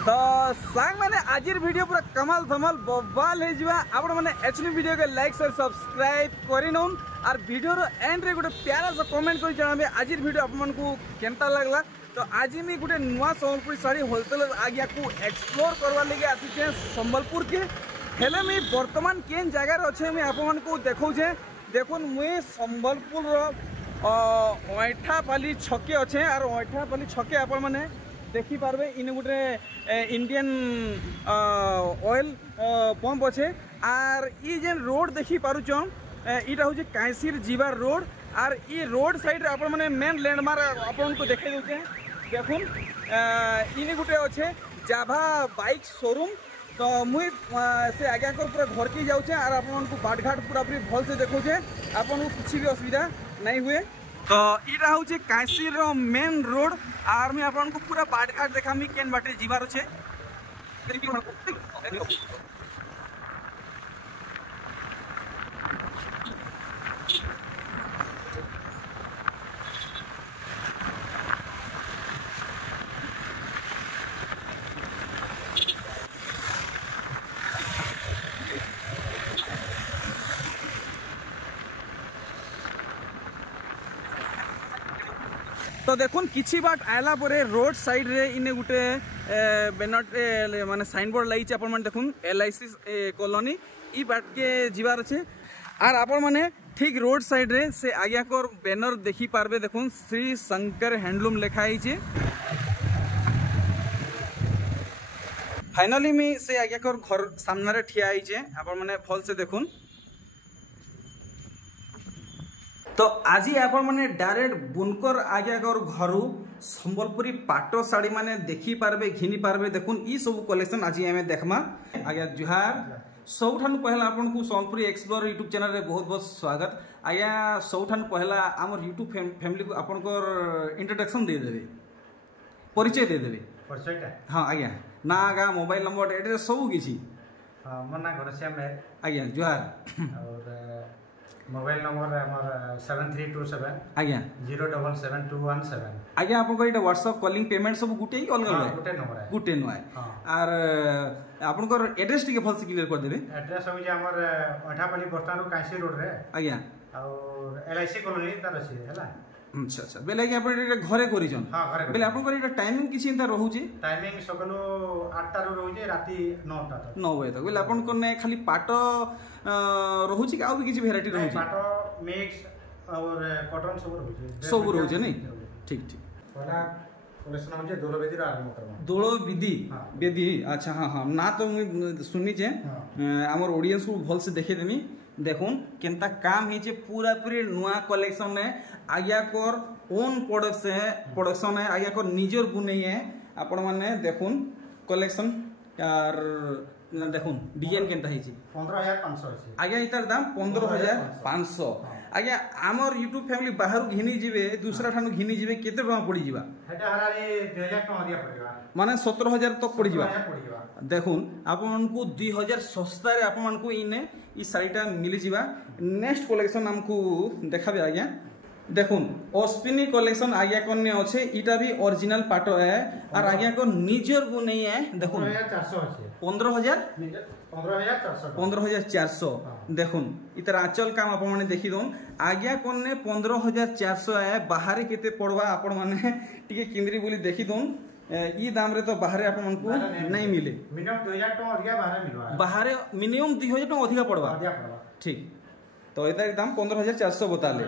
तो सांग मैंने आज वीडियो पूरा कमाल धमाल बवाल हो आपण मैंने एचडी वीडियो के लाइक शेयर सब्सक्राइब करी नौन और वीडियो एंड रे गोटे प्यारा सा कमेंट कर जणाबे आज वीडियो आपन को केनता लागला। तो आज मी गोटे नुआ संबलपुरी साड़ी होलसेल आज्ञा को एक्सप्लोर करवा लगे आसी संबलपुर के हेले मी वर्तमान केन जगह अच्छे मुझे आपन को देखौछे। देखुन मुई संबलपुर ओइठापाली छके अच्छे और ओइठापाली छके आपण माने देखी पारबे इन गोटे इंडियन ऑयल पंप अच्छे और ये जेन रोड देखी पारुचन इटा हूँ कांसीर जीवार रोड और ये रोड साइड आपण माने मेन लैंडमार्क आपन को देखे देते हैं। देखुन इन गोटे अच्छे जाभा बाइक शोरूम। तो मुई से आज्ञा कर पूरा घर की जाऊे और आपन को बाटघाट पूरा पूरी भल से देखौछे आपन को किसी भी असुविधा नहीं हुए। तो इटा हूँ कांसीर मेन रोड और मैं आपन को पूरा बाटघाट देखामी केन बाटे जीवार अच्छे। तो देखुन किछि बाट आयला परे रोड साइड रे इने गुटे बैनर माने साइन बोर्ड लगी अपन माने देखुन LIC कॉलोनी ई बाट के जीवार अच्छे और अपन माने ठीक रोड साइड रे से आज्ञा कर बैनर देखी पारबे। देखुन श्री शंकर हैंडलूम लिखा है। फाइनली मी से आज्ञा कर घर सामने रे ठिया है अपन माने फल से देखुन। तो आज आपण मैंने डायरेक्ट बुनकर आज्ञा कर घर संबलपुरी पाट साड़ी माने देखी पारबे घिनी पारबे। देखुन ई सब कलेक्शन आज आम देखमा। आज्ञा जुहार सबठान पहला आपन को संबलपुरी एक्सप्लोर यूट्यूब चैनल रे बहुत बहुत स्वागत। आज्ञा सबठान पहला आमर यूट्यूब फैमिली को आपन को इंट्रोडक्शन दे देबे परिचय दे देबे। परिचय हाँ आज्ञा ना गा मोबाइल नंबर एड्रेस सब किछि। हां मन ना घरश्याम है आज्ञा जुहार और मोबाइल नंबर हमर 7327 आज्ञा 0772117। आज्ञा आपन एटा व्हाट्सएप कॉलिंग पेमेंट सब गुटे ही अलग अलग गुटे नंबर है गुटे नुआ और आपन को एड्रेस टिके फल से क्लियर कर देबे। एड्रेस हो जे हमर ओठापाली बस स्टैंड कांसी रोड रे आज्ञा और LIC कॉलोनी तार अछि हैला। अच्छा अच्छा बेले कि आपण एटा घरे करिजन। हां घरे बेले आपण को एटा टाइमिंग किछि इंता रहउची। टाइमिंग सकलो 8 टा रो रहउची राती 9 टा तक 9 बजे तक। बेले आपण को ने खाली पाट रहउची कि आ भी किछि वैरायटी रहउची। पाट मिक्स और कॉटन सब रहउची सब रहउची नहीं ठीक ठीक। पहला कलेक्शन हो जे दोलो बेदी रो आरंभ करबा दोलो विधि बेदी। अच्छा हां हां ना तो मुई सुनी जे हमर ऑडियंस को भल से देखे देमी। देखुन केनता काम है पूरा पूरी नुआ कलेक्शन है आज्ञा कर ओन प्रोडक्शन है आज्ञा कर निजर बुने है आपण माने देखुन कलेक्शन यार देखुन डिजाइन केनता है 15500 अछि आज्ञा इतार दाम 15500। आज्ञा आमर यूट्यूब फैमिली बाहर घिनी जिवे दूसरा ठानु घिनी जिवे केते टका पड़ी जिबा हेटा हरारे 2000 टका दिया पड़ेगा माने 17000 तक पड़ी जिबा। देखुन आपन को 2000 सस्ता रे आपन को इने ई साड़ीटा मिली जिबा। नेक्स्ट कलेक्शन हमको देखाबे आज्ञा। देखुन ऑस्पिनी कलेक्शन आज्ञा करने अच्छे इटा भी ओरिजिनल पाटो है और आज्ञा को निजर गु नहीं है। देखुन 15400 देखुन इतर आंचल काम आप माने देखी दोन आज्ञा करने 15400 है। बाहर केते पड़वा आपण माने टिके केंद्री बोली देखी दोन ई दाम रे तो बाहर आपन मन को नहीं मिले। मिनिमम 2000 टका अधिका बाहर मिलवा बाहर मिनिमम 2000 टका अधिका पड़वा ठीक। तो इतर दाम 15400 बताले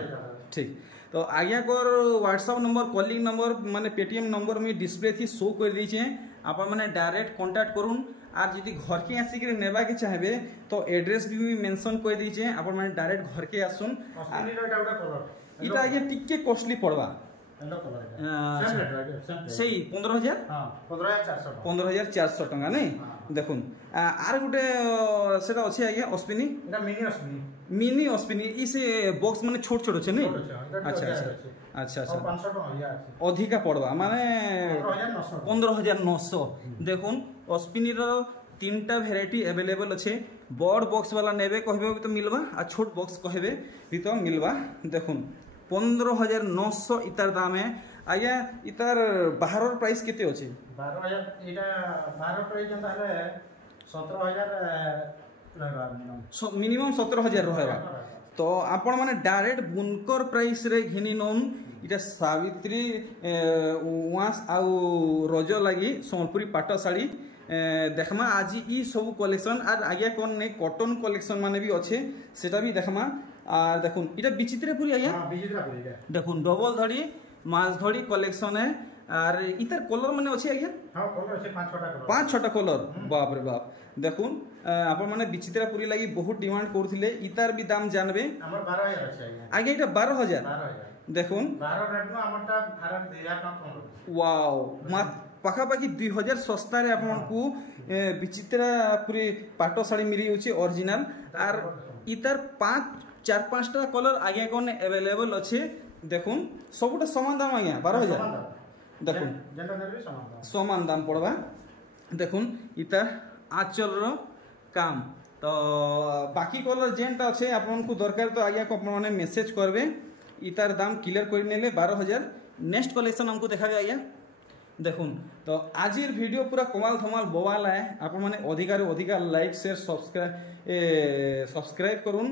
ठीक। तो आज्ञा कर व्हाट्सएप नंबर कॉलिंग नंबर माने पेटीएम नंबर में डिस्प्ले थी शो कर दीचे आप माने डायरेक्ट कांटेक्ट करूँ और यदि घर के आसिक नेबा के चाहे तो एड्रेस भी मेंशन कर दीचे आप माने डायरेक्ट घर के आसुन। इटा आज्ञा टिके कॉस्टली पड़वा सही 15400 टका नहीं। देखुन आर गुटे सेटा अछि आज्ञा ऑस्पिनी एटा मिनी ऑस्पिनी ई से बॉक्स माने छोट छोट छै नहीं। अच्छा अच्छा अच्छा अच्छा 500 टका अधिका पड़वा माने 15900। देखुन ऑस्पिनी रो तीनटा वेराइटी अवेलेबल अच्छे। बड़ बॉक्स वाला नेबे कहबे तो मिलवा आ छोट बॉक्स कहबे भी तो मिलवा। देखुन 15900 इतार दाम है आज्ञा इतार बाहर प्राइस केते अछि 12000 एटा बाहर प्राइस जंता है 17000 मिनिमम 17000 रहबा तो आपण माने डायरेक्ट बुनकर प्राइस रे घिनी नोन इटा सावित्री वास आउ रज लगी सोनपुरी पाट साड़ी देखमा आज ई सब कलेक्शन आर आगे कोन ने कॉटन कलेक्शन माने भी अच्छे सेटा भी देखमा आर देखुन इटा विचित्रपुरी आज्ञा हां विचित्रपुरी देखुन डबल धड़ी माछ धड़ी कलेक्शन है आर इतर कलर माने अछि आज्ञा हां कलर আছে 5-6টা कलर 5-6টা कलर बाप रे बाप देखुन आपण माने विचित्रपुरी लागि बहुत डिमांड करथिले इतार भी दाम जानबे हमर 12000 अछि आज्ञा आगे इटा 12000 देखुन 12 रेट में हमरटा भारत 2000 टका कम वाओ पाखा पाखी 2000 सस्ता रे आपण को विचित्रपुरी पाटो साड़ी मिली होची ओरिजिनल आर इतार 4-5टा कलर आगे कोन अवेलेबल अछि देखुन सबटा समान दाम आज्ञा 12000 देखुन समान दाम पड़वा देखुन इतार आंचल रो काम तो बाकी कलर जेनटा अच्छे आपन को दरकार तो आज्ञा को अपन मेसेज करबे इतार दाम क्लियर कर नेले 12000 नेक्स्ट कलेक्शन हमको देखाबे आज्ञा देखुन तो आजिर वीडियो पूरा कमाल धमाल बोवाला है आपण माने अधिकार अधिकार लाइक शेयर सब्सक्राइब करूँ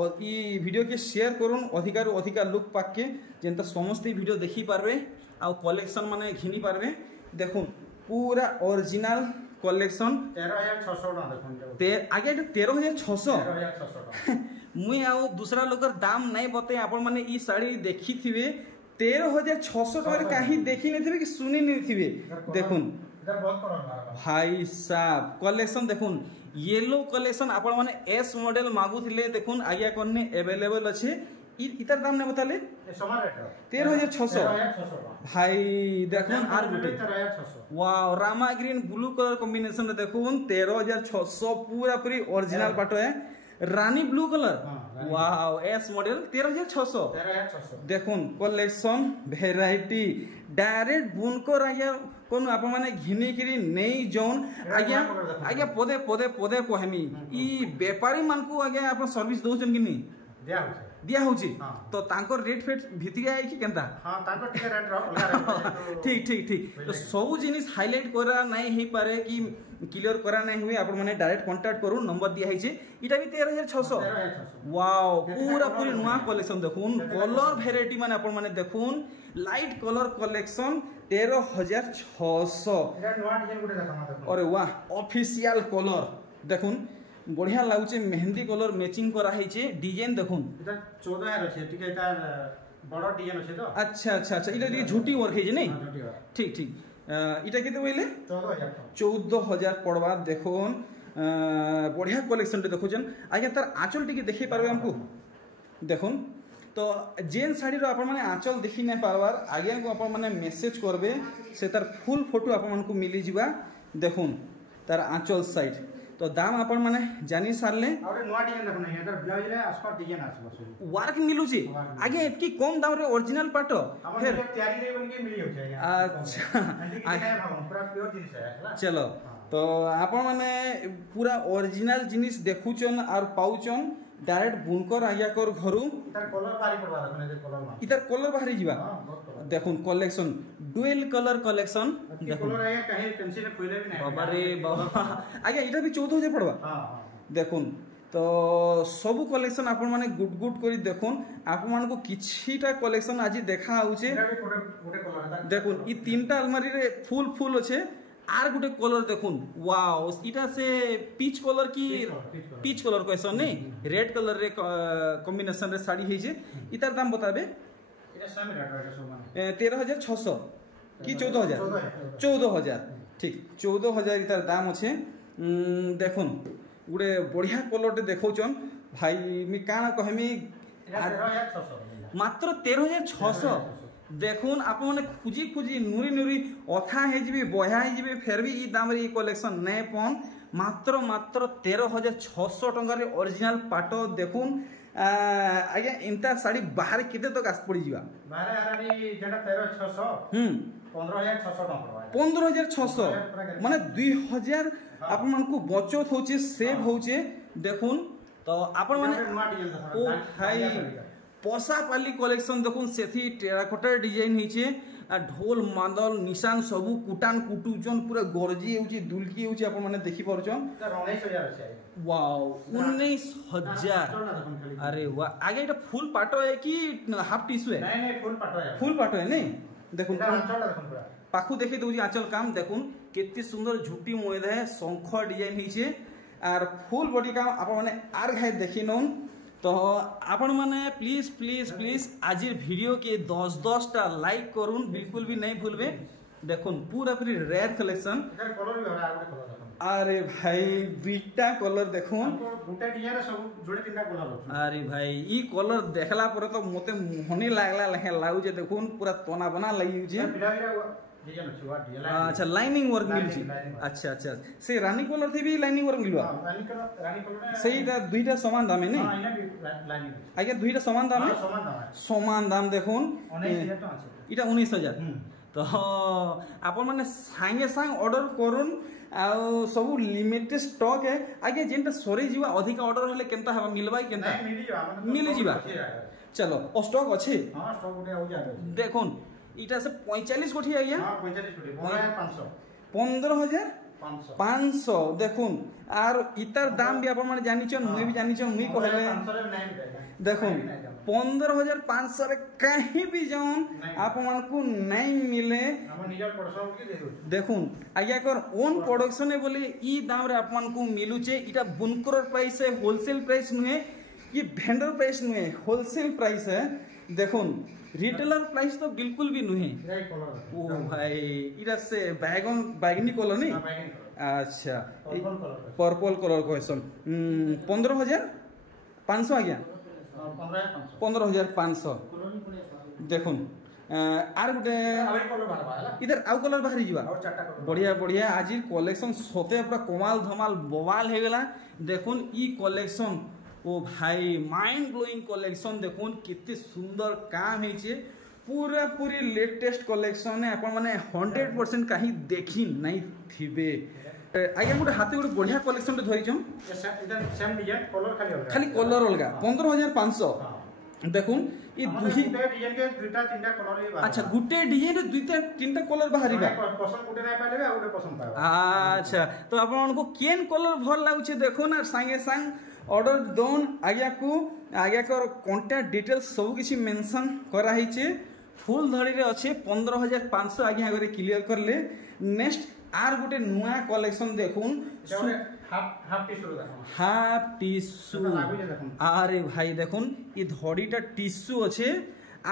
और ई वीडियो के शेयर करूँ अधिकार अधिकार लोक पाक के जेनता समस्त वीडियो देखी पारबे आ कलेक्शन माने घिनी पारबे देखुन पूरा ओरिजिनल कलेक्शन 13600 देखुन आगे 13600 मुई आउ दूसरा लोकर दाम नहीं बते आपण माने ई साड़ी देखी थिबे 13600 टका काहे देखी नहीं थिबे कि सुनी नहीं थिबे देखुन इधर बहुत कलर भाई साहब कलेक्शन देखुन येलो कलेक्शन आपण माने एस मॉडल मागु थिले देखुन आगे कोने अवेलेबल अछि इतर दाम ने बताले समान रेट 13600 भाई देखुन आर गुटे 13600 वाओ रामा ग्रीन ब्लू कलर कॉम्बिनेशन रे देखुन 13600 पूरा पूरी ओरिजिनल पाटो है रानी ब्लू कलर वाओ एस मॉडल 13600 देखुन कलेक्शन वेराइटी डायरेक्ट बुनकर आज्ञा कोन आप माने घिनी करी नहीं जोन आज्ञा आज्ञा पदे पदे पदे कहमी ई व्यापारी मान को आज्ञा आप सर्विस दोचन कि नहीं दिया होची तो तांको रेट फेट भितरी आइ कि केनता हां तांको टिके रेट अलगा ठीक ठीक ठीक तो सब जिनिस हाईलाइट करा नहीं हे पारे कि क्लियर करा नहीं हुए आपण माने डायरेक्ट कांटेक्ट करू नंबर दिया हिचे इटा भी 13600 वाओ पूरा पूरी नुवा कलेक्शन देखुन कलर वेराइटी माने आपण माने देखुन लाइट कलर कलेक्शन 13600 एटा नुवा डिजाइन गुटे देखा अरे वाह ऑफिशियल कलर देखुन बढ़िया लागुचे मेहंदी कलर मैचिंग करा हिचे डिजाइन देखुन इटा 14000 अछि टिके इटा बड़ डिजाइन अछि तो अच्छा अच्छा अच्छा इटा टिके झूठी वर्क हिजे नहीं ठीक ठीक इटा केते बोइले 14000 पड़वा देखोन बढ़िया कलेक्शन देखो जन आगे तार आंचल टिके देखि पारबे हमको देखुन तो जेन साड़ी रो आपण माने आंचल देखि नै पारबार आगे को आपण माने मेसेज करबे से तार फुल फोटो आपण मानकू मिली जिबा देखुन तार आंचल साइड तो दाम आपण माने जानी सारले और नवा डिजाइन देखो नहीं इधर ब्लाउज रे आसपास डिजाइन आसबो वर्क मिलु छी आगे एतकी कम दाम रे ओरिजिनल पाटो फिर तैयारी रे बन के मिली हो जाय अच्छा पूरा प्योर जिनिस है चलो तो आपण माने पूरा ओरिजिनल जिनिस देखुचन और पाउचन डायरेक्ट बुनकर आज्ञा कर घरु इधर कलर बाहरी पड़वा देखो इधर कलर मा इधर कलर बाहरी जीवा देखुन collection dual colour collection colour आया कहीं टेंशन खोले भी नहीं बाबा रे बाबा आगे इधर भी 14000 पड़वा हां देखुन तो सब कलेक्शन आपण माने गुड गुड करी देखुन आपण मान को किछीटा कलेक्शन आज देखा आउचे देखुन ई तीनटा अलमारी रे फुल फुल अछि आर गुटे कलर देखुन वाओ इटा से पीच कलर की पीच कलर कैसन नहीं रेड कलर रे कॉम्बिनेशन रे साड़ी हे जे इतार दाम बताबे इटा सेम रेट है 13600 कि 14000 ठीक 14000 इतार दाम अछि देखुन गुटे बढ़िया कलर टे देखौचन भाई मी काना कहमी 13600 मात्र 13600 देखुन आप माने खुजी खुजी नुरी नुरी अथा हे जिबे बया हे जिबे फेर भी ई दाम रे ई कलेक्शन नै पन मात्र मात्र 13600 टका रे ओरिजिनल पाटो देखुन आज्ञा इंता साड़ी बाहर केते तक आस पड़ी जिबा बाहर आराडी जेटा 13600 15600 टका 15600 माने 2000 आप मन को बचत होचे सेव होचे देखुन तो आपण माने ओ भाई पशापाली कलेक्शन देखुन से टेराकोटा डिजाइन होइछे ढोल मादल निशान सबू कुटान कुटुचन पूरा गरजी होउची दुलकी होउची आपण माने देखि परछन 19000 আছে वाओ 19000 अरे वाह आगे এটা ফুল পাটো है कि हाफ टिश्यू है नहीं फुल पाटो है नहीं देखुन आंचल देखुन पूरा पाखु देखि दउजी आंचल काम देखुन केते सुंदर झुटी मोयद है शंख डिजाइन होइछे आर फुल बॉडी काम आपण माने आर घाय देखि नउन तो आपण माने प्लीज प्लीज प्लीज आज वीडियो के 10 टा लाइक करूँ बिल्कुल भी नहीं भूलबे देखुन पूरा पूरी रेयर कलेक्शन कलर भी होरा आगे कलर अरे भाई बीटा कलर देखुन गुटे डिजाइन सब जोड़े तीनटा कलर अछि अरे भाई ई कलर देखला पर तो मते मोहनी लागला लहे लागु जे देखुन पूरा तना बना लगी जे डिजाइन अछि वा डिजाइन अच्छा लाइनिंग वर्क मिलछि अच्छा अच्छा से रानी कलर थी भी लाइनिंग वर्क मिलवा रानी कलर सेहीटा दुईटा समान दाम है नहीं हां इना भी लाइनिंग आगे दुईटा समान दाम है समान दाम देखुन 19000 तो अछि इटा 19000 तो आपण माने सांगे सांग ऑर्डर करून आ सब लिमिटेड स्टॉक है आगे जेंटा सरी जीवा अधिक ऑर्डर हेले केनता हबा मिलबा केनता मिली जीवा चलो ओ स्टॉक अछि हां स्टॉक गुटे हो जाबे देखुन इटा से 45 कोठी आइया हां 45 कोठी 15500 15500 देखुन आर इतर दाम भी आपण माने जानि छन मुई भी जानि छन मुई कहले 500 रे नहीं देखुन 15500 रे कहीं भी जाऊन आपण मान को नहीं मिले हम निजर प्रोडक्शन के दे दो देखुन आज्ञा कर ओन प्रोडक्शन बोले ई दाम रे आपण मान को मिलु छे इटा बुनकर प्राइस है होलसेल प्राइस नुहे ये वेंडर प्राइस नुहे होलसेल प्राइस है देखुन रिटेलर प्राइस तो बिल्कुल भी नुहे ओ भाई इरा से बैगनी कलर नहीं अच्छा पर्पल कलर क्वेश्चन 15500 आ गया 15500 देखुन आर गुटे इधर आउ कलर बाहरी जीवा बढ़िया बढ़िया आज कलेक्शन सते पूरा कमाल धमाल बवाल हे गला देखुन ई कलेक्शन ओ भाई माइंड ब्लोइंग कलेक्शन देखुन कितने सुंदर काम है पूरा पूरी लेटेस्ट कलेक्शन है आपण माने 100% कहीं देखी नहीं थिबे आगे गोटे हाथी गोटे बढ़िया कलेक्शन टे धरिछम इधर सेम डिजाइन कलर खाली कलर अलगा 15500 देखुन ई दुही डिजाइन के दुईटा तीनटा कलर ही अच्छा गुटे डिजाइन रे दुईटा तीनटा कलर बाहरीबा पसंद गुटे नहीं पाले आ गुटे पसंद पाबा अच्छा तो आपण को केन कलर भल लागुचे देखो ना संगे संग ऑर्डर दोन आज्ञा कर कांटेक्ट डिटेल्स सब किसी मेंशन करा हिचे फुल धड़ी रे अच्छे 15500 आज्ञा करे क्लियर करले नेक्स्ट आर गुटे नुआ कलेक्शन देखुन हाफ टिश्यू अरे भाई देखुन ई धड़ीटा टिश्यू अच्छे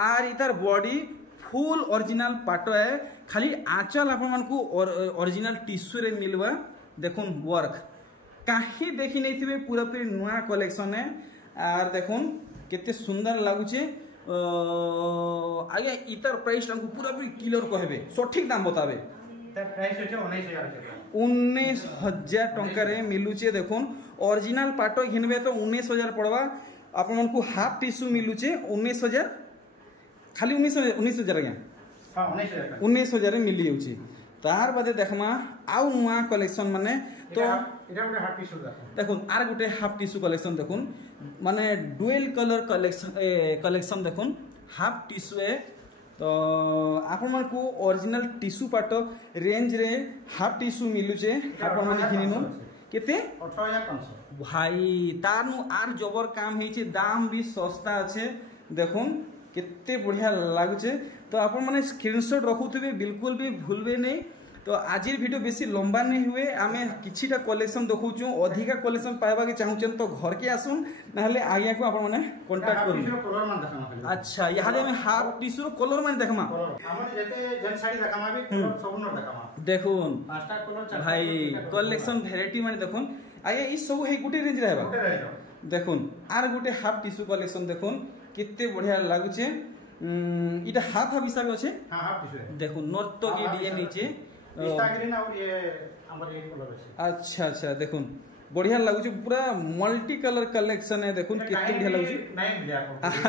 आर इतार बॉडी फुल ओरिजिनल पाटो है खाली आंचल आपण मन को ओरिजिनल टिश्यू रे मिलवा देखुन वर्क कहीं देखी नहीं थे पूरा पूरी नुआ कलेक्शन है आर देखुन केते सुंदर लगुचे आगे इतर प्राइस हमको पूरा पूरी क्लियर कहबे सठिक दाम बताबे प्राइस होचे 19000 टंका रे मिलुचे देखुन ओरिजिनल पाटो घिनबे तो 19000 पड़वा आपन मन को हाफ टिश्यू मिलुचे 19000 खाली 19000 आज्ञा हां 19000 19000 रे मिली जाउची तार बादे देखमा आउ नुआ कलेक्शन माने तो इरा गुटे हाफ टिश्यू देखुन आर गुटे हाफ टिश्यू कलेक्शन देखुन माने डुअल कलर कलेक्शन देखुन हाफ टिश्यू है तो आपण मन को ओरिजिनल टिश्यू पाटो रेंज रे हाफ टिश्यू मिलुचे आपण मन घिनिनु केते 18500 भाई तारनु आर जबर काम हेचे दाम भी सस्ता अच्छे देखुन केते बढ़िया लागुचे तो आपण माने स्क्रीनशॉट रखुथिबे बिल्कुल भी भूलबे नहीं तो आज वीडियो बेसी लंबा नहीं हुए आमे किछिटा कलेक्शन देखौछु अधिका कलेक्शन पाइबा के चाहूछन तो घर के आसुन नहले आइया को आपण माने कांटेक्ट करू अच्छा यहां में हाफ टिश्यू कलर माने देखमा हमने जते जन साड़ी देखामा भी कलर सब न देखामा देखुन पांचटा कलर भाई कलेक्शन वैरायटी माने देखुन आइया ई सब हे गुटे रेंज रहबा देखुन आर गुटे हाफ टिश्यू कलेक्शन देखुन कितने बढ़िया लागुचे इटा हाफ हाफ हिसाब अच्छे हां हाफ टिश्यू देखो नोट की डिजाइन नीचे पिस्ता ग्रीन और ये हमर ये कलर है अच्छा अच्छा देखुन बढ़िया लागुचे पूरा मल्टी कलर कलेक्शन है देखुन कितने बढ़िया लागुचे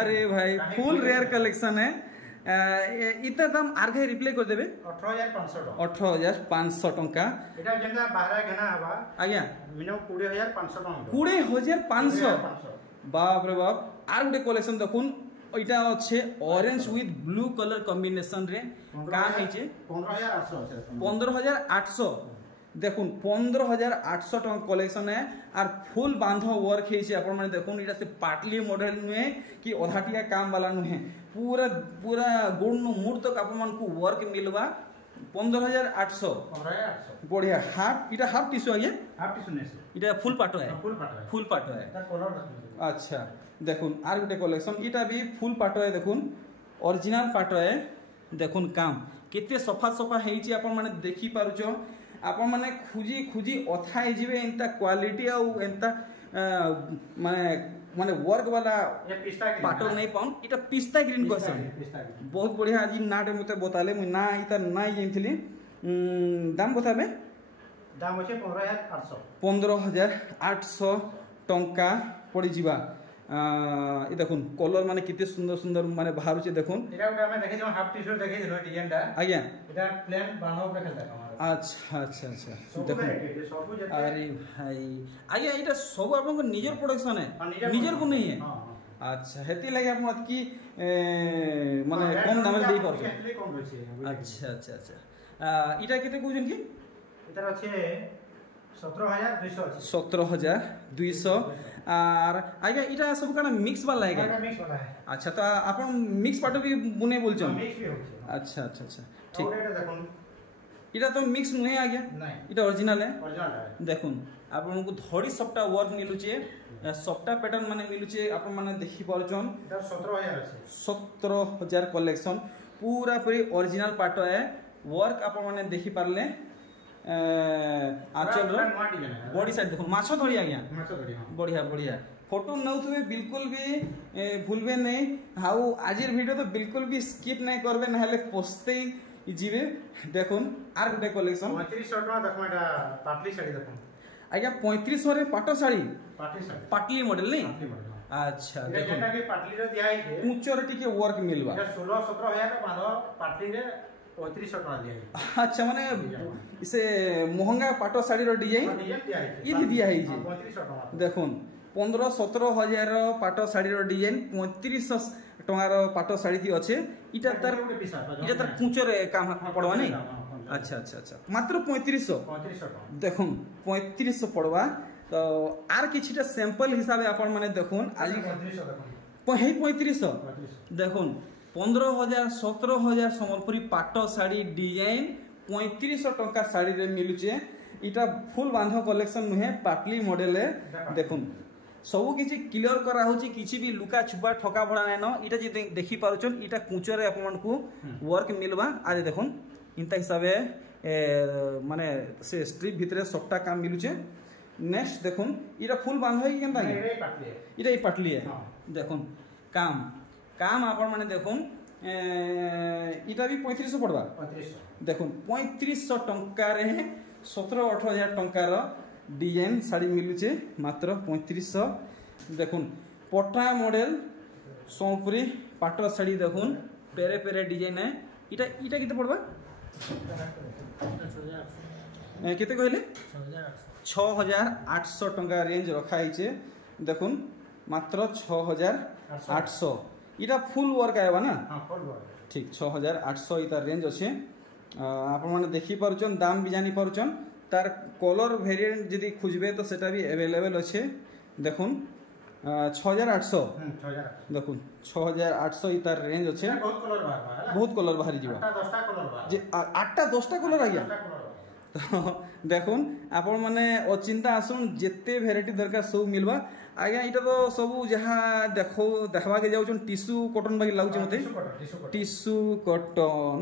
अरे भाई फुल रेयर कलेक्शन है इतना दाम आर घे रिप्लाई कर देबे 18500 टंका एटा जेंदा बाहर घेना हबा आज्ञा मिनिमम 20500 टंका 20500 बाप रे बाप आर गुटे कलेक्शन देखुन এটা আছে orange with blue colour combination রে কাম হইছে 15800 দেখুন 15800 টাকা কলেকশন है আর ফুল বাঁধ ওয়ার্ক হয়েছে আপনার মানে দেখুন এটা সে পাটলি মডেল নুহে কি অধাটিয়া কাম वाला নুহে पूरा पूरा गोड़ नु मूड तक आप मन को वर्क मिलवा 15800 बढ़िया हाफ इटा हाफ टिश्यू है हाफ टिश्यू नहीं इटा फुल पाटो है फुल पाटो है अच्छा देखुन आर गोटे कलेक्शन इटा भी फुल पाटो है देखुन ओरिजिनल पाटो है देखुन काम केते सफा सफा हेची आपण माने देखि पारुचो आपण माने खुजी खुजी अथा हे जिवे एंता क्वालिटी आ एंता माने माने वर्क वाला पाटो नहीं पाउन इटा पिस्ता ग्रीन क्वेश्चन बहुत बढ़िया आज नाट मते बताले मु ना इता ना जानथिली दाम बताबे दाम होचे 15800 15800 टंका पड़ी जीवा ये देखुन कलर माने कितने सुंदर सुंदर माने बाहर से देखुन एटा उटा हमें देखे जो हाफ टी-शर्ट देखे दिनो डिजाइनटा आज्ञा एटा प्लेन बांधो पे खेलता अच्छा अच्छा अच्छा देखो अरे भाई आज्ञा एटा सब आपन को निजर प्रोडक्शन है निजर को नहीं है अच्छा हेती लगे आप मत की माने कम दाम में दे पर अच्छा अच्छा अच्छा इटा केते कहउछन की एटा আছে 17200 और आज्ञा इटा सब काना मिक्स वाला है मिक्स वाला है अच्छा तो आपन मिक्स पाटो भी बुने बोलछन मिक्स भी होছে अच्छा अच्छा अच्छा ठीक और एटा देखुन इटा तो मिक्स नुहे आ गया नहीं इटा ओरिजिनल है है देखुन आपन को धड़ी सबटा वर्क मिलुचे सबटा पैटर्न माने मिलुचे आपन माने देखि परछन एटा 17000 আছে 17000 कलेक्शन पूरा पूरी ओरिजिनल पाटो है वर्क आपन माने देखि पारले आंचल रो बॉडी साइड देखो माछो धरी आ गया बढ़िया बढ़िया फोटो नउथबे बिल्कुल भी भूलबे नहीं हाउ आजिर वीडियो तो बिल्कुल भी स्किप नहीं करबे नहले पोस्ते जीवे देखुन आर गुटे कलेक्शन 3500 टका देखो एटा पाटली साड़ी देखो आज्ञा 3500 रे पाटो साड़ी पाटली मॉडल नहीं अच्छा देखो एटा के पाटली रे दिया है ऊंचो रे टिके वर्क मिलवा एटा 16-17 रो बांधो पाटली रे 3500 टका दिया है अच्छा माने इसे महंगा पाटो साड़ी रो डिजाइन ये भी दिया है जी 3500 टका देखुन 15-17 हजार पाटो साड़ी रो डिजाइन 3500 टंगार पाटो साड़ी थी अच्छे इटा तार कुंचो रे काम पड़वा नहीं अच्छा अच्छा अच्छा मात्र 3500 देखुन 3500 पड़वा तो आर किछिटा सैंपल हिसाब आपण माने देखुन आज 3500 देखुन 15000 17000 संबलपुरी पाटो साड़ी डिजाइन 3500 टंका साड़ी रे मिलुचे इटा फुल बांध कलेक्शन नुहे पाटली मॉडल है देखुन सब किसी क्लियर करा होची किसी भी लुका छुपा ठका भड़ा नै न इटा जे देखि पारुचन इटा कुचो रे आपन को वर्क मिलबा आज देखुन इंता हिसाबे माने से स्ट्रिप भितरे सबटा काम मिलुचे नेक्स्ट देखुन इटा फुल बांध है केनता इटा ई पाटली है देखुन काम काम आपन माने देखुन इटा भी 3500 पड़वा देखुन 3500 टंका रे 17-18 टंका रो डिजाइन साड़ी मिलुचे मात्र 3500 देखुन पटा मॉडल सोमपुरी पाटो साड़ी देखुन पेरे पेरे डिजाइन है इटा इटा किते पड़वा केते कहले 6800 टंका रेंज रखा हिचे देखुन मात्र 6800 इटा फुल वर्क आएगा ना फुल वर्क ठीक 6800 इता रेंज अच्छे आप माने देखि पारुचन दाम भी जानी पारुचन तार कलर वेरिएंट जदि खोजबे तो सेटा भी अवेलेबल अच्छे देखुन 6800 देखुन 6800 इतार रेंज अच्छे बहुत कलर बाहरी जीवा 8टा 10टा कलर आ गया तो देखुन आपण माने अचिंता आसुन जेते वेराइटी दरकार सब मिलवा आज्ञा इटा तो सब जहाँ देखो देखवा के जाउछन टिश्यू कॉटन बाकी लागुछ मते टिश्यू कॉटन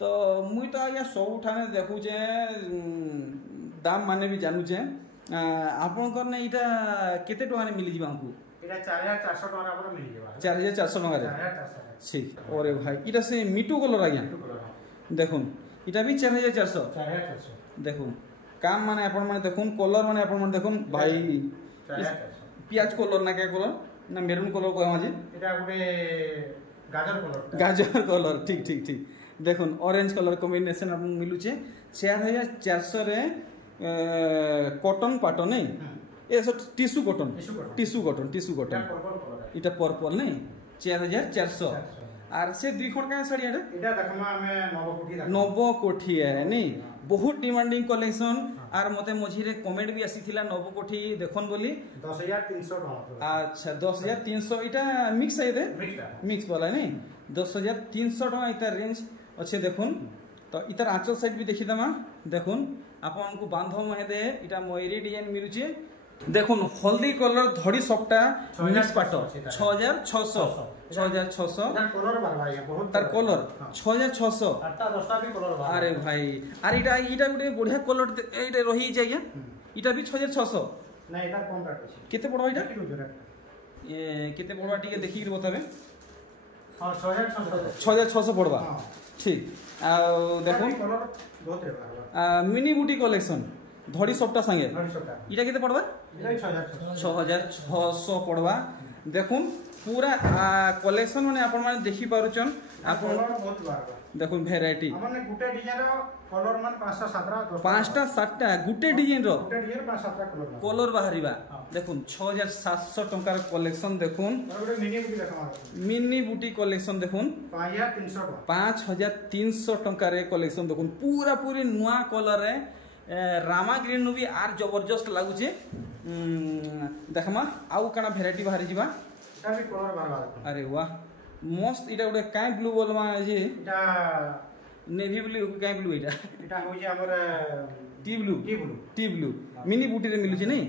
तो मुई तो आज्ञा सब ठाने देखुचे दाम माने भी जानूचे आपनकर ने इटा केते टका ने मिली जीवा हमको इटा 4400 टका आपन मिली जीवा 4400 टका रे ठीक अरे भाई इटा से मिटू कलर आज्ञा देखुन इटा भी 4400 देखुन काम माने आपण माने देखुन कलर माने आपण माने देखुन भाई पियाज कलर ना क्या कलर ना मेरून कलर कहमा जे एटा गुटे गाजर कलर ठीक ठीक ठीक देखुन ऑरेंज कलर कॉम्बिनेशन आपन मिलुचे 4400 रे कॉटन पाटो नहीं ए सब टिश्यू कॉटन इटा पर्पल नहीं 4400 আর সে দুই খড় কাঁ শাড়ি এটা এটা দেখমা আমি নবকোঠি নবকোঠি নি বহুত ডিমান্ডিং কলেকশন আর মতে মঝিরে কমেন্ট বি আসিছিলা নবকোঠি দেখুন বলি 10300 টাকা আচ্ছা 10300 এটা মিক্স আইদে মিক্স বলা নি 10300 টাকা ইতার রেঞ্জ আছে দেখুন তো ইতার আঁচল সাইড বি দেখি দেমা দেখুন আপনার বান্ধব মহেদে এটা ময়ূরী ডিজাইন মিলুছে দেখুন হলদি কলর ধড়ি সবটা মিক্স পাট 6600 তার কলর 6600 আরে ভাই আর এটা গোটে বঢ়িয়া কলর এইটা রহি যাই এটা বি 6600 না এটা কম রেট আছে কেতে পড়বা এটা কেতে পড়বা টিকে দেখি বতাবে হ্যাঁ 6600 পড়বা ঠিক আর দেখুন মিনি বুটি কলেকশন ধড়ি সবটা সাঙ্গে এটা কেতে পড়বা 6600 পড়বা দেখুন পুরা কলেকশন মানে আপন মানে দেখি পারুছন আপন দেখুন ভ্যারাইটি মানে গুটে ডিজাইন র কলর মান 5টা 7টা গুটে ডিজাইন র গুটে ডিজাইন 5-7টা কলর বাহারিবা দেখুন 6700 টাকার কলেকশন দেখুন মিনি বুটি কলেকশন দেখুন 5300 টাকার কলেকশন দেখুন পুরা পুরি নয়া কলরে রামা গ্রিন নু বি আর জবরদস্ত লাগুছে দেখমা আউ কানা ভ্যারাইটি বাহারি ଯିବା এটা বি কলর বারবা আরে বাহ মস্ত এটা গোটে কাই ব্লু বলমা যে এটা নেভি ব্লু কাই ব্লু এটা হইছে हमर টি ব্লু মিনি বুটি রে মিলুছে নাই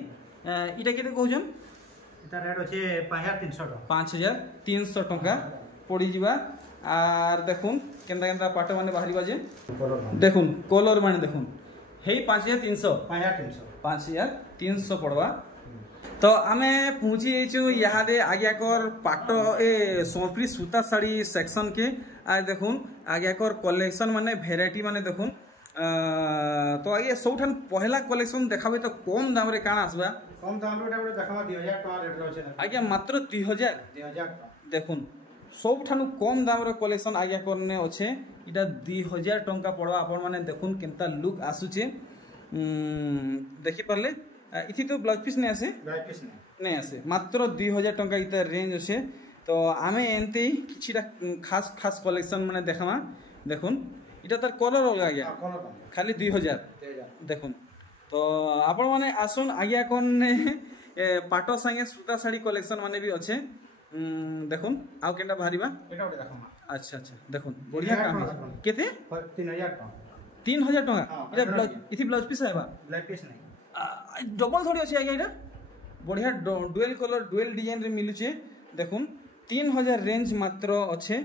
এটা কেতে কହୁছন এটা রেট আছে 5300 টাকা পড়ি ଯିବା আর দেখুন কেনতা কেনতা পাট মানে বাহারিবা যে দেখুন কলর মানে দেখুন হেই 5300 পড়বা তো আমি পৌঁছি যাইছু ইহাদে আজ্ঞাকর পাট এ সম্বলপুরী সুতা শাড়ি সেকশন কে আর দেখুন আজ্ঞাকর কলেকশন মানে ভ্যারাইটি মানে দেখুন তো আগে সবঠান পহলা কলেকশন দেখাবে তো কম দামরে কানা আসবা কম দামরে এটা বড় দেখাবা 2000 টাকা রেট রছে আজ্ঞা মাত্র 2000 দেখুন সবঠানু কম দামর কলেকশন আজ্ঞাকর নে আছে এটা 2000 টাকা পড়বা আপন মানে দেখুন কেনতা লুক আসুছে দেখি পারলে ইথি তো ব্লাউজ পিস নেই আসে নেই আসে মাত্র 2000 টাকা ইতা রেঞ্জ আছে তো আমি এনতে কিছুটা খাস খাস কলেকশন মানে দেখামা দেখুন এটা তার কলর অলগা আজ্ঞা খালি 2000 দেখুন তো আপন মানে আসুন আজ্ঞা কোন পাট সাঙ্গে সুতা শাড়ি কলেকশন মানে বি আছে দেখুন আউ কেনটা বাহারিবা এটা ওটা দেখামা আচ্ছা আচ্ছা দেখুন বঢ়িয়া কাম কেতে 3000 টাকা 3000 টাকা এটা ব্লাউজ ইথি ব্লাউজ পিস আইবা ব্লাউজ পিস নাই ডবল ধরি আছে আজ্ঞা এটা বঢ়িয়া ডুয়েল কলর ডুয়েল ডিজাইন রে মিলুছে দেখুন 3000 রেঞ্জ মাত্র আছে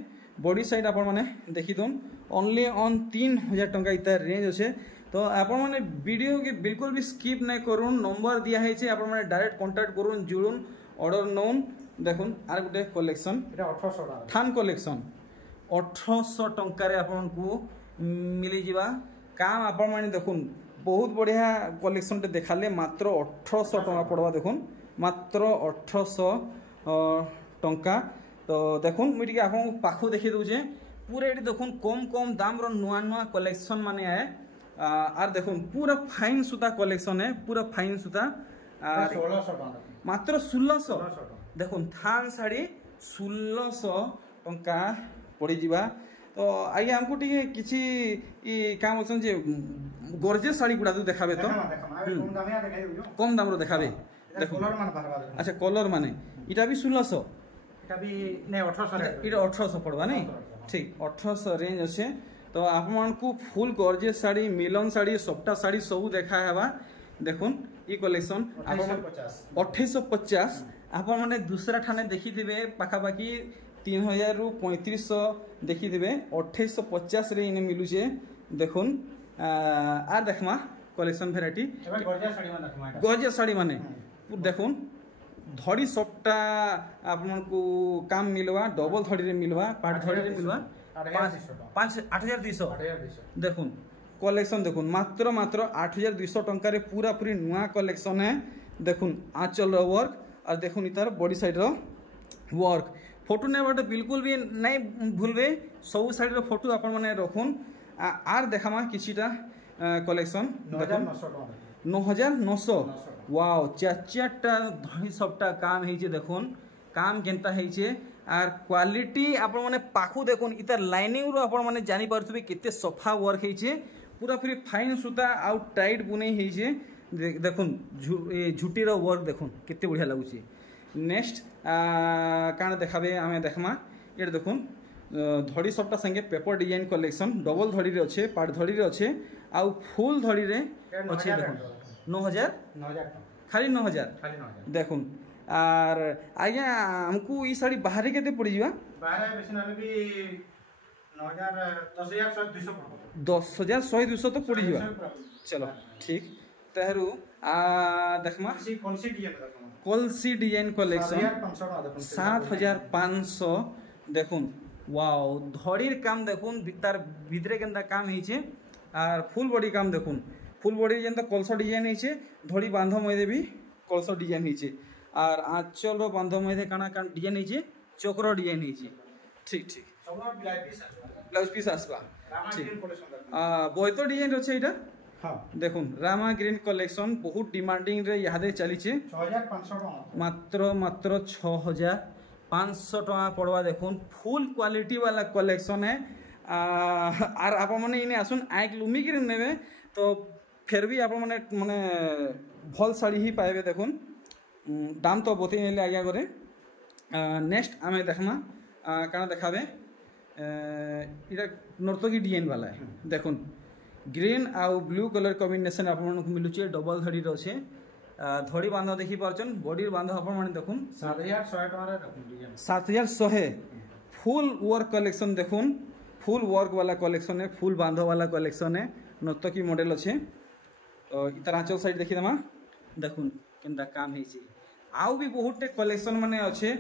বডি সাইড আপন মানে দেখি দন অনলি অন 3000 টাকা ইতা রেঞ্জ আছে তো আপন মানে ভিডিও के बिल्कुल भी स्किप नहीं करूँ नंबर दिया है আপন মানে डायरेक्ट कांटेक्ट करूँ जुड़ून ऑर्डर नौन দেখুন আর গোটে কলেকশন এটা 1800 টাকা থান কলেকশন 1800 টঙ্কারে আপনার মিলি যা কাম আপন মানে দেখুন বহুত বঢ়িয়া কলেকশনটা দেখালে মাত্র 1800 টাকা পড়বা দেখুন মাত্র 1800 টঙ্কা তো দেখুন মুই টিকে আপনার পাখু দেখি দেউছে পুরা এটি দেখুন কম কম দামর নূয়া নূয়া কলেকশন মানে আয়ে আর দেখুন পুরা ফাইন সুতা কলেকশন है পুরা ফাইন সুতা আর 1600 টাকা মাত্র 1600 দেখুন থান শাড়ি 1600 টঙ্কা পড়ি যা তো আজ্ঞা আমকু টিকে কিছু ই কাম বলছেন যে গর্জেস শাড়ি গুড়া দেখাবে তো কম দামর দেখাবে দেখুন আচ্ছা কলর মানে এটা বি 1600 এটা বি নে 1800 এটা 1800 পড়বা নাই ঠিক 1800 রেঞ্জ আছে তো আপনার ফুল গর্জেস শাড়ি মিলন শাড়ি সবটা শাড়ি সবু দেখা হেবা দেখুন ই কলেকশন 2850 আপন মানে দুসরা ঠানে দেখিথিবে পাখাপাখি 3000 রু 3500 দেখিথিবে 2850 রে ইনে মিলুছে দেখুন আর দেখমা কলেকশন ভ্যারাইটি গর্জিয়াস শাড়ি মানে দেখুন ধড়ি সবটা আপনার কাম মিলবা ডবল ধড়ি মিলবা পাট ধড়ি মিলবা 8200 দেখুন কলেকশন দেখুন মাত্র মাত্র 8200 টঙ্কারে পুরা পুরি নূয়া কলেকশন है দেখুন आंचल वर्क और देखुन इतार बॉडी साइड रो वर्क फोटो नेबाटे बिल्कुल भी नहीं भूलबे सब साइड रो फोटो आपण माने रखुन आर देखामा किछिटा कलेक्शन 9900 वाओ चार चारटा धई सबटा काम हेचे देखुन काम केनता हेचे आर क्वालिटी आपण माने पाखु देखुन इतार लाइनिंग रो आपण माने जानि पारथबे केते सफा वर्क हेचे पूरा पूरी फाइन सूता आउ टाइट बुनै हेचे देखुन झुटी रो वर्क देखुन केते बढ़िया लागुची। नेक्स्ट काण देखाबे आमे देखमा ये देखुन धड़ी सबटा संगे पेपर डिजाइन कलेक्शन डबल धड़ी रे अच्छे पाट धड़ी रे अच्छे आउ फुल धड़ी रे अच्छे देखुन 9000 खाली 9000 देखुन आर आज्ञा हमको ई साड़ी बाहर केते पड़ी जीवा बाहर बेसी नाले भी 9000 10200 200 तो पड़ी जीवा। चलो ठीक तेहरू देखमा कलसी डिजाइन कलेक्शन 7500 देखुन वाओ धड़ीर काम देखुन तार भितरे केनता काम हेचे आर फुल बॉडी काम देखुन फुल बॉडी जेनता कलसो डिजाइन हेचे धड़ी बांध मयदे भी कलसो डिजाइन हेचे आर आंचल रो बांध मयदे काना कान डिजाइन हेचे चक्र डिजाइन हेचे ठीक ठीक ब्लाउज पीस आसबा ठीक बोयतो डिजाइन रछे एटा हां देखुन रामा ग्रीन कलेक्शन बहुत डिमांडिंग रे यादे चली छे 6500 मात्र 6500 टका पड़वा देखुन फुल क्वालिटी वाला कलेक्शन है आर आप मैंने इन्हें आसुन आँख लुमिक नेबे तो फिर भी आप मैंने भल शाड़ी ही पाइबे देखुन दाम तो बतई नेले आज्ञा करे। नेक्स्ट आमे देखमा काना देखाबे इटा नर्तकी डिजाइन वाला है देखुन ग्रीन आउ ब्लू कलर कॉम्बिनेशन आप मिलुचे डबल धड़ी अच्छे धड़ी बांध देखी पार्चन बॉडी बांध आप देखुन 7100 फुल वर्क कलेक्शन देखुन फुल वर्क वाला कलेक्शन है फुल बांध वाला कलेक्शन है नर्तकी मॉडल अच्छे इतार आंचल साइड देखी दमा देखुन केनता काम हेची आउ भी बहुत कलेक्शन माने अच्छे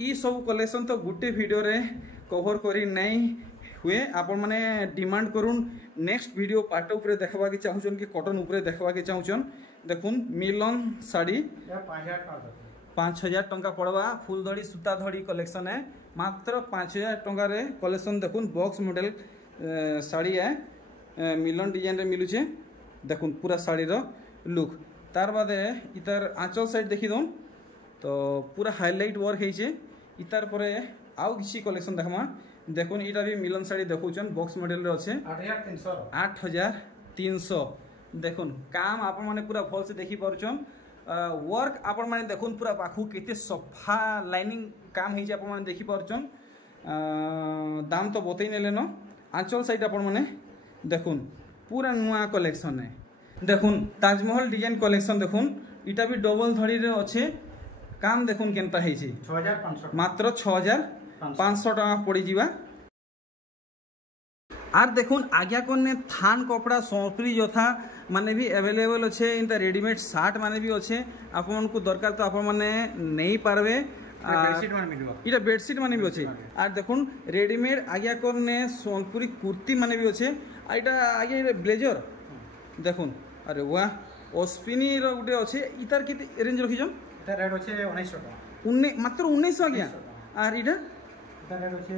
ई सब कलेक्शन तो गुटे वीडियो रे कवर करी नहीं हुए आपण माने डिमांड करूँ नेक्स्ट वीडियो पार्ट उपरे देखवा के चाहूचन कि कॉटन उपरे देखवा के चाहूचन देखुन मिलन साड़ी 5000 टंका पड़वा फुल धड़ी सूता धड़ी कलेक्शन है मात्र 5000 टंका रे कलेक्शन देखुन बॉक्स मॉडल साड़ी है मिलन डिजाइन रे मिलुचे देखुन पूरा साड़ी रो लुक तार बादे इतार आंचल साइड देखी दउन तो पूरा हाईलाइट वर्क हेचे इतार परे आउ किसी कलेक्शन देखमा देखुन इटा भी मिलन साड़ी देखुचन बॉक्स मॉडल रे अच्छे 8300 देखुन काम आप माने पूरा भल से देखी पारुचन वर्क आपण माने देखुन पूरा पाखु केते सफा लाइनिंग काम हेजे आपण माने देखी पारुचन दाम तो बतई नेले न आंचल साइड आपण माने देखुन पूरा नुआ कलेक्शन है देखुन ताजमहल डिजाइन कलेक्शन देखुन इटा भी डबल धड़ी रे अच्छे काम देखुन केनता हेछि 6500 मात्र 6500 टका पड़ी जीवा। आर देखुन आज्ञा कोने थान कपड़ा सोपरी जोथा माने भी अवेलेबल अच्छे इनता रेडीमेड शार्ट माने भी अच्छे आप मन को दरकार तो आप माने नहीं पारबे इटा बेडशीट माने भी अच्छे आर देखुन रेडीमेड आज्ञा कोने सोनपुरी कुर्ती माने भी अच्छे आइटा आज्ञा ब्लेजर देखुन अरे वाह ओस्पिनी रो गुटे अच्छे इतार केते रेंज रखिजम इतार रेट अच्छे 1900 टका मात्र 1900 आज्ञा आर इटा इतार रेट अच्छे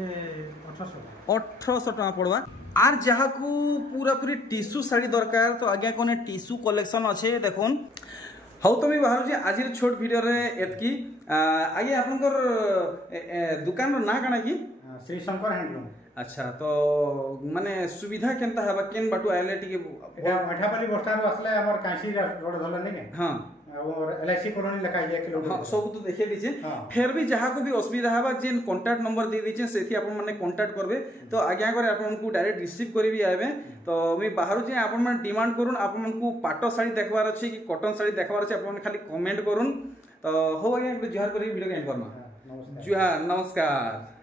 1800 टका पड़वा आर जहाँ को पूरा पूरी टिश्यू साड़ी दरकार तो आज्ञा कोने टिश्यू कलेक्शन अच्छे देखुन हाउ तो भी बाहर आज छोट वीडियो रे एतकी आज्ञा आपनकर दुकान रो ना काना की श्री शंकर हैंडलूम अच्छा तो माने सुविधा केनता हबा केन बाटू आइले टिके मठापाली बस स्टैंड आसले हमर काशी रोड धरला नहीं हां और एलआईसी कॉलोनी लिखा है किलोमीटर हां सब तो देखे दीजिए फिर भी जहाँ को भी असुविधा हबा जेन कांटेक्ट नंबर दे दीजिए सेथि आपन माने कांटेक्ट करबे तो आज्ञा करे आपन को डायरेक्ट रिसीव करी भी आबे तो मी बाहर जे आपन माने डिमांड करूं आपन को पाटो साड़ी देखबार अछि कि कॉटन साड़ी देखबार अछि आपन खाली कमेंट करूं तो हो आज्ञा जोहार करी वीडियो के एंड करना नमस्कार।